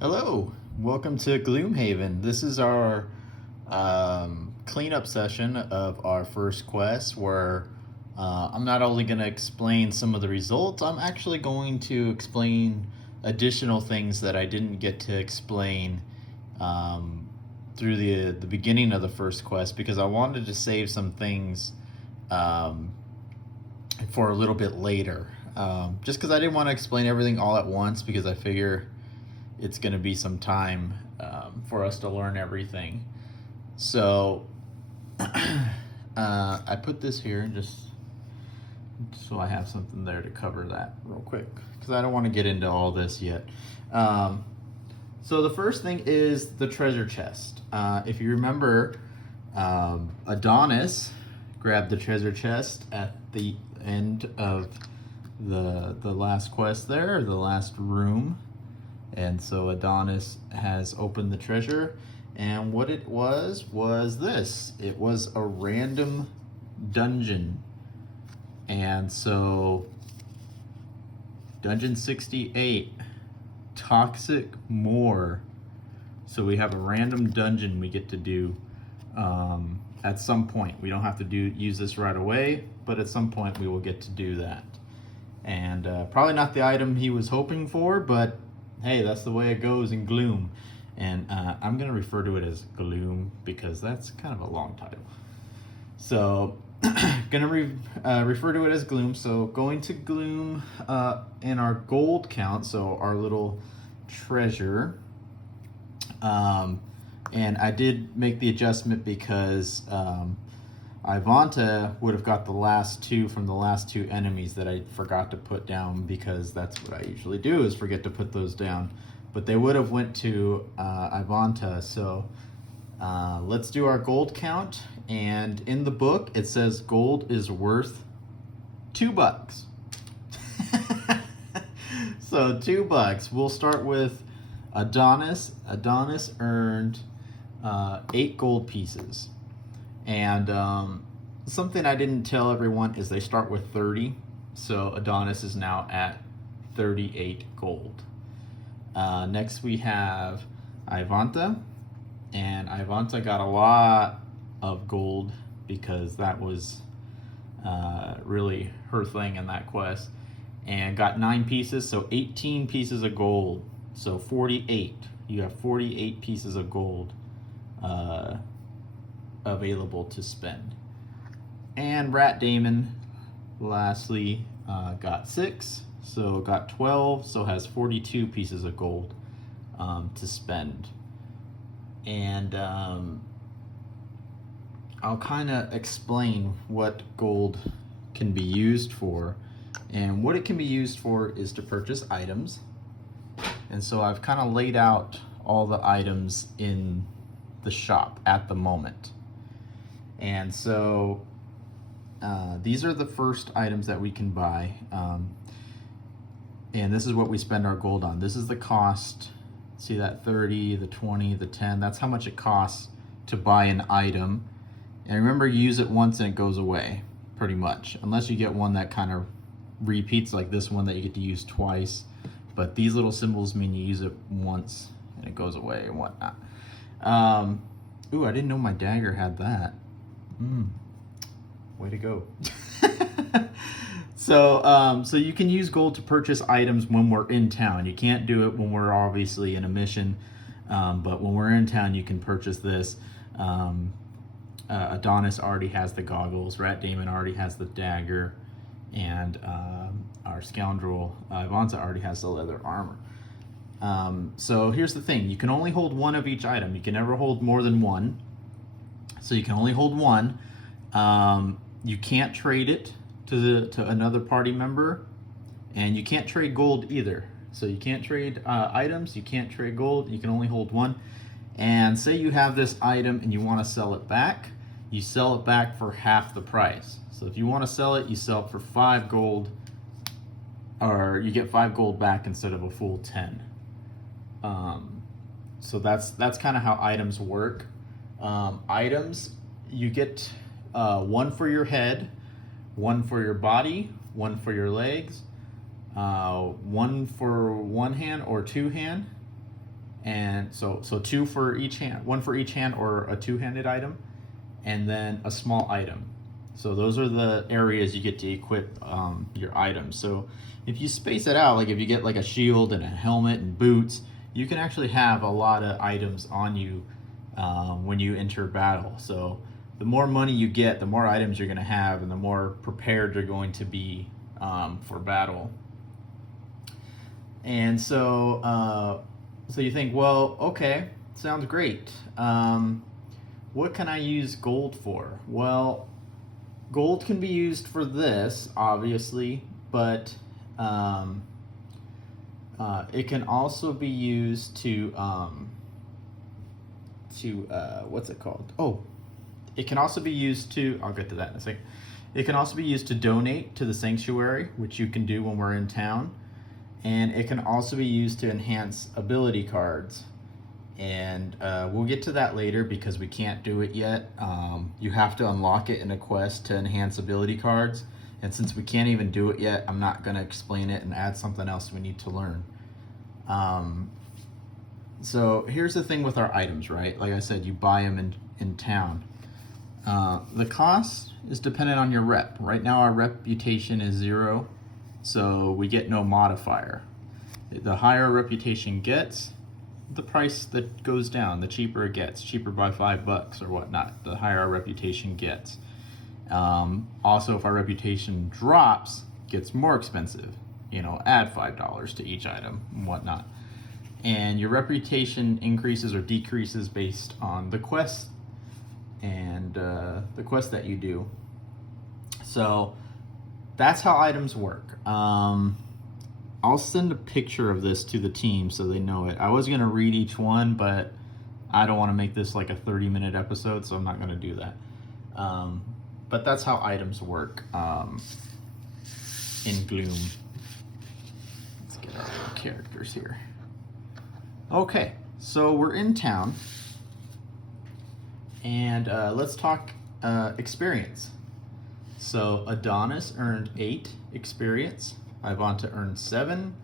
Hello, welcome to Gloomhaven. This is our cleanup session of our first quest where I'm not only going to explain some of the results, I'm actually going to explain additional things that I didn't get to explain through the beginning of the first quest because I wanted to save some things for a little bit later. Just because I didn't want to explain everything all at once because I figure it's going to be some time for us to learn everything. So I put this here just so I have something there to cover that real quick because I don't want to get into all this yet. So the first thing is the treasure chest. If you remember, Adonis grabbed the treasure chest at the end of the last quest there, the last room. And so Adonis has opened the treasure, and what it was this. It was a random dungeon. And so Dungeon 68, Toxic Moor. So we have a random dungeon we get to do at some point. We don't have to use this right away, but at some point we will get to do that. And probably not the item he was hoping for, but hey, that's the way it goes in Gloom. And I'm going to refer to it as Gloom because that's kind of a long title. So, going to refer to it as Gloom. So, going to Gloom in our gold count, so our little treasure. And I did make the adjustment because Ivanta would have got the last two from the last two enemies that I forgot to put down because that's what I usually do is forget to put those down. But they would have went to Ivanta. So let's do our gold count. And in the book, it says gold is worth $2. So $2. We'll start with Adonis. Adonis earned 8 gold pieces. And something I didn't tell everyone is they start with 30. So Adonis is now at 38 gold. Next we have Ivanta. And Ivanta got a lot of gold because that was really her thing in that quest. And got 9 pieces, so 18 pieces of gold. So 48. You have 48 pieces of gold available to spend. And Rat Damon lastly got 6, so got 12, so has 42 pieces of gold to spend. And I'll kind of explain what gold can be used for. And what it can be used for is to purchase items. And so I've kind of laid out all the items in the shop at the moment. And so these are the first items that we can buy. And this is what we spend our gold on. This is the cost. See that 30, the 20, the 10. That's how much it costs to buy an item. And remember, you use it once and it goes away, pretty much. Unless you get one that kind of repeats, like this one that you get to use twice. But these little symbols mean you use it once and it goes away and whatnot. Ooh, I didn't know my dagger had that. Way to go. So you can use gold to purchase items when we're in town. You can't do it when we're obviously in a mission, but when we're in town, you can purchase this. Adonis already has the goggles. Rat Damon already has the dagger, and our scoundrel Ivanta already has the leather armor. So here's the thing: you can only hold one of each item. You can never hold more than one. So you can only hold one. You can't trade it to another party member, and you can't trade gold either. So you can't trade items, you can't trade gold, you can only hold one. And say you have this item and you want to sell it back, you sell it back for half the price. So if you want to sell it, you sell it for 5 gold, or you get 5 gold back instead of a full 10. So that's kind of how items work. Items, you get 1 for your head, 1 for your body, 1 for your legs, 1 for one hand or 2 hand, And so two for each hand, one for each hand, or a two-handed item, and then a small item. So those are the areas you get to equip your items. So if you space it out, like if you get like a shield and a helmet and boots, you can actually have a lot of items on you when you enter battle. So the more money you get, the more items you're going to have, and the more prepared you're going to be for battle. And so you think, well, okay, sounds great. What can I use gold for? Well, gold can be used for this, obviously, but it can also be used to what's it called? Oh, it can also be used to, I'll get to that in a second. It can also be used to donate to the sanctuary, which you can do when we're in town. And it can also be used to enhance ability cards. And we'll get to that later because we can't do it yet. You have to unlock it in a quest to enhance ability cards. And since we can't even do it yet, I'm not going to explain it and add something else we need to learn. So here's the thing with our items, right? Like I said, you buy them in town. The cost is dependent on your rep. Right now our reputation is 0, so we get no modifier. The higher our reputation gets, the price that goes down, the cheaper it gets, cheaper by $5 or whatnot, the higher our reputation gets. Also, if our reputation drops, it gets more expensive. You know, add $5 to each item and whatnot. And your reputation increases or decreases based on the quest and the quest that you do. So that's how items work. I'll send a picture of this to the team so they know it. I was going to read each one, but I don't want to make this like a 30-minute episode, so I'm not going to do that. But that's how items work in Gloom. Let's get our little characters here. Okay, so we're in town, and let's talk experience. So Adonis earned 8 experience. Ivanta earned 7.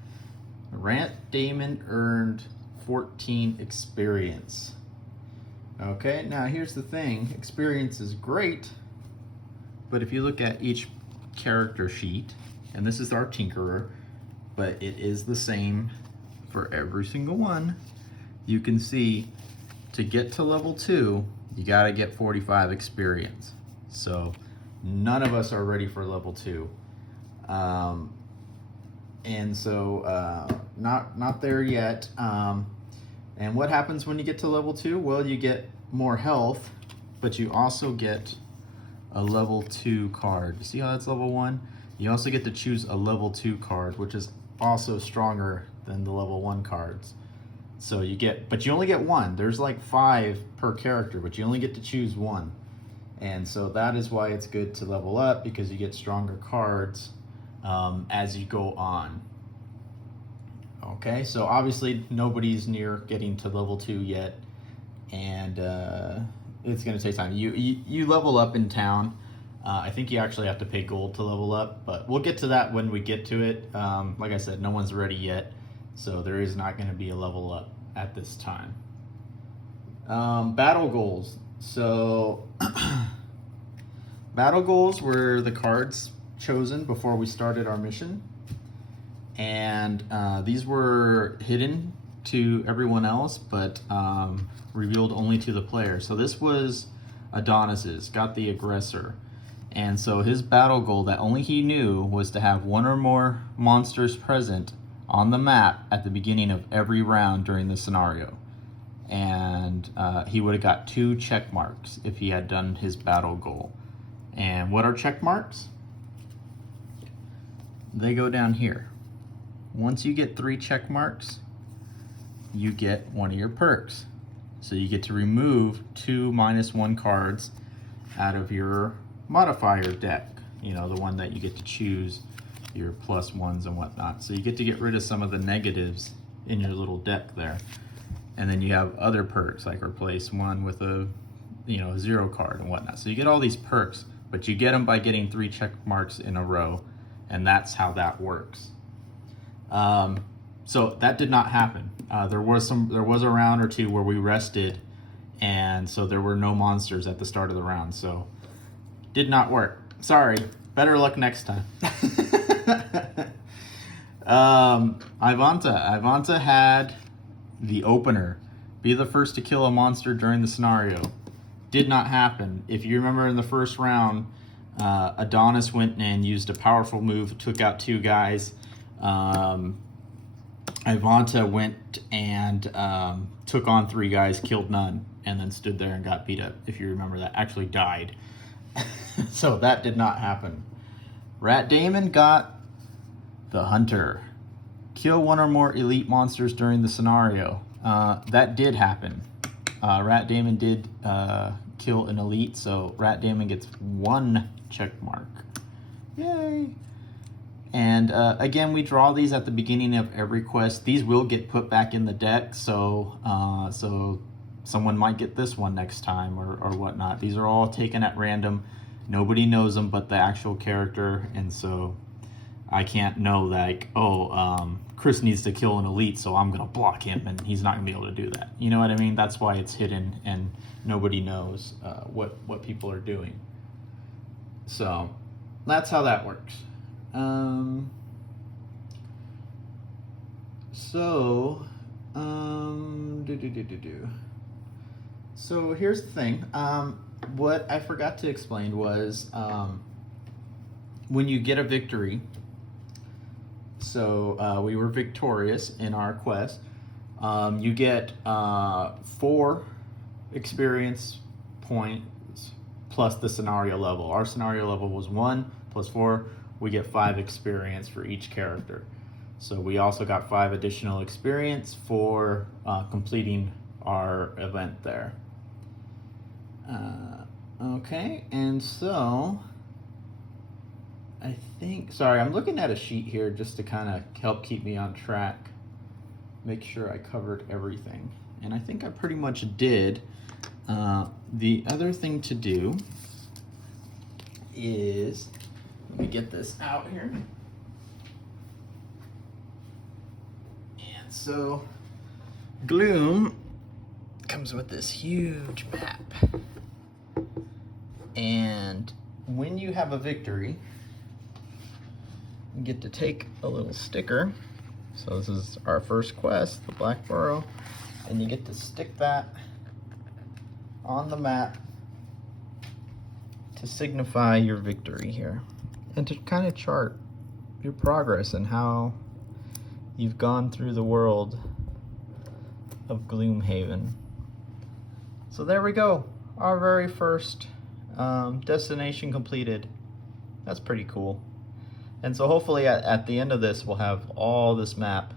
Rant Damon earned 14 experience. Okay, now here's the thing. Experience is great, but if you look at each character sheet, and this is our Tinkerer, but it is the same for every single one, you can see to get to level 2, you gotta get 45 experience. So none of us are ready for level 2. And so not there yet. And what happens when you get to level 2? Well, you get more health, but you also get a level 2 card. You see how that's level 1? You also get to choose a level 2 card, which is also stronger than the level 1 cards. So you get, but you only get 1. There's like 5 per character, but you only get to choose 1. And so that is why it's good to level up, because you get stronger cards as you go on. Okay, so obviously nobody's near getting to level 2 yet, and it's going to take time. You level up in town. I think you actually have to pay gold to level up, but we'll get to that when we get to it. Like I said, no one's ready yet, so there is not going to be a level up at this time. Battle goals. So battle goals were the cards chosen before we started our mission, and these were hidden to everyone else, but revealed only to the player. So this was Adonis's, got the aggressor, and so his battle goal that only he knew was to have 1 or more monsters present on the map at the beginning of every round during the scenario, and he would have got 2 check marks if he had done his battle goal. And what are check marks? They go down here. Once you get 3 check marks, you get one of your perks. So you get to remove 2 -1 cards out of your modifier deck. You know, the one that you get to choose your +1s and whatnot. So you get to get rid of some of the negatives in your little deck there. And then you have other perks, like replace 1 with a 0 card and whatnot. So you get all these perks, but you get them by getting 3 check marks in a row. And that's how that works. So that did not happen. There was a round or two where we rested, and so there were no monsters at the start of the round. So did not work. Sorry. Better luck next time. Ivanta had the opener. Be the first to kill a monster during the scenario. Did not happen. If you remember in the first round, Adonis went and used a powerful move, took out 2 guys. Ivanta went and took on 3 guys, killed none, and then stood there and got beat up. If you remember that, actually died. So that did not happen. Rat Damon got the Hunter. Kill 1 or more elite monsters during the scenario. That did happen. Rat Damon did kill an elite, so Rat Damon gets 1 check mark. Yay! And again, we draw these at the beginning of every quest. These will get put back in the deck, so so someone might get this one next time or whatnot. These are all taken at random. Nobody knows them but the actual character, and so I can't know like, oh, Chris needs to kill an elite, so I'm gonna block him, and he's not gonna be able to do that. You know what I mean? That's why it's hidden, and nobody knows what people are doing. So that's how that works. So here's the thing. What I forgot to explain was when you get a victory. So we were victorious in our quest. You get 4 experience points plus the scenario level. Our scenario level was 1 plus 4. We get 5 experience for each character. So we also got 5 additional experience for completing our event there. Okay, and so I think, sorry, I'm looking at a sheet here just to kind of help keep me on track, make sure I covered everything. And I think I pretty much did. The other thing to do is, let me get this out here. And so Gloom comes with this huge map. And when you have a victory, you get to take a little sticker. So this is our first quest, the Black Burrow, and you get to stick that on the map to signify your victory here, and to kind of chart your progress and how you've gone through the world of Gloomhaven. So there we go, our very first destination completed. That's pretty cool. And so hopefully at the end of this, we'll have all this map,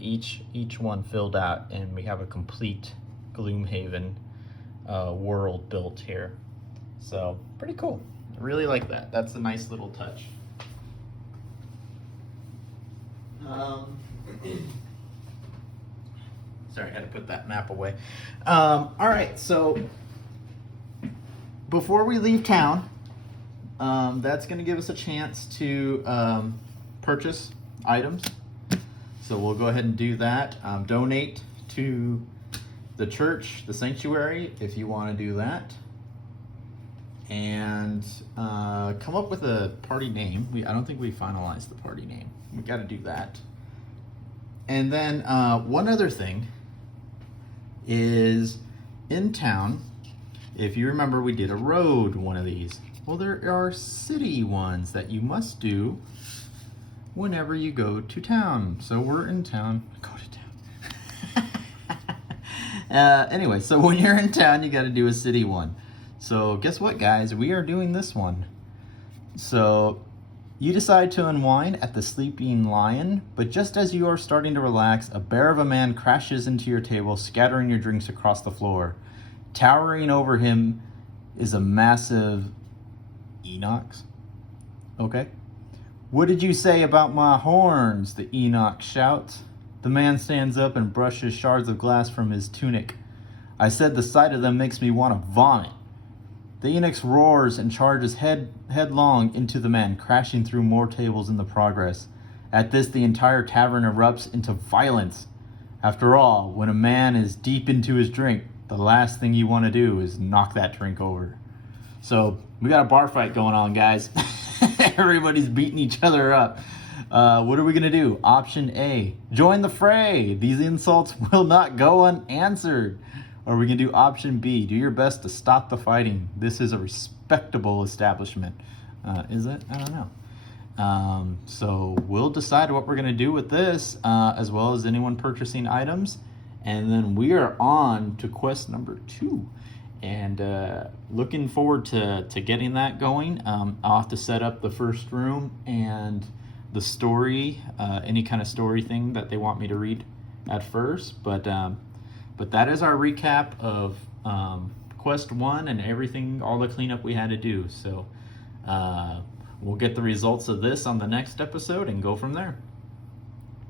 each one filled out, and we have a complete Gloomhaven world built here. So pretty cool. I really like that. That's a nice little touch. Sorry, I had to put that map away. All right, so before we leave town, that's going to give us a chance to purchase items. So we'll go ahead and do that. Donate to the church, the sanctuary, if you want to do that. And come up with a party name. I don't think we finalized the party name. We got to do that. And then one other thing is in town, if you remember, we did a road one of these. Well, there are city ones that you must do whenever you go to town. So we're in town. Go to town. Anyway, so when you're in town, you got to do a city one. So guess what, guys? We are doing this one. So you decide to unwind at the Sleeping Lion, but just as you are starting to relax, a bear of a man crashes into your table, scattering your drinks across the floor. Towering over him is a massive Enox. Okay. What did you say about my horns? The Enoch shouts. The man stands up and brushes shards of glass from his tunic. I said the sight of them makes me want to vomit. The Enoch roars and charges headlong into the man, crashing through more tables in the progress. At this, the entire tavern erupts into violence. After all, when a man is deep into his drink, the last thing you want to do is knock that drink over. So we got a bar fight going on, guys. Everybody's beating each other up. What are we going to do? Option A, join the fray. These insults will not go unanswered. Or we can do option B, do your best to stop the fighting. This is a respectable establishment. Is it? I don't know. So we'll decide what we're going to do with this, as well as anyone purchasing items. And then we are on to quest number 2. And looking forward to getting that going. I'll have to set up the first room and the story, any kind of story thing that they want me to read at first. But that is our recap of quest 1 and everything, all the cleanup we had to do. So we'll get the results of this on the next episode and go from there.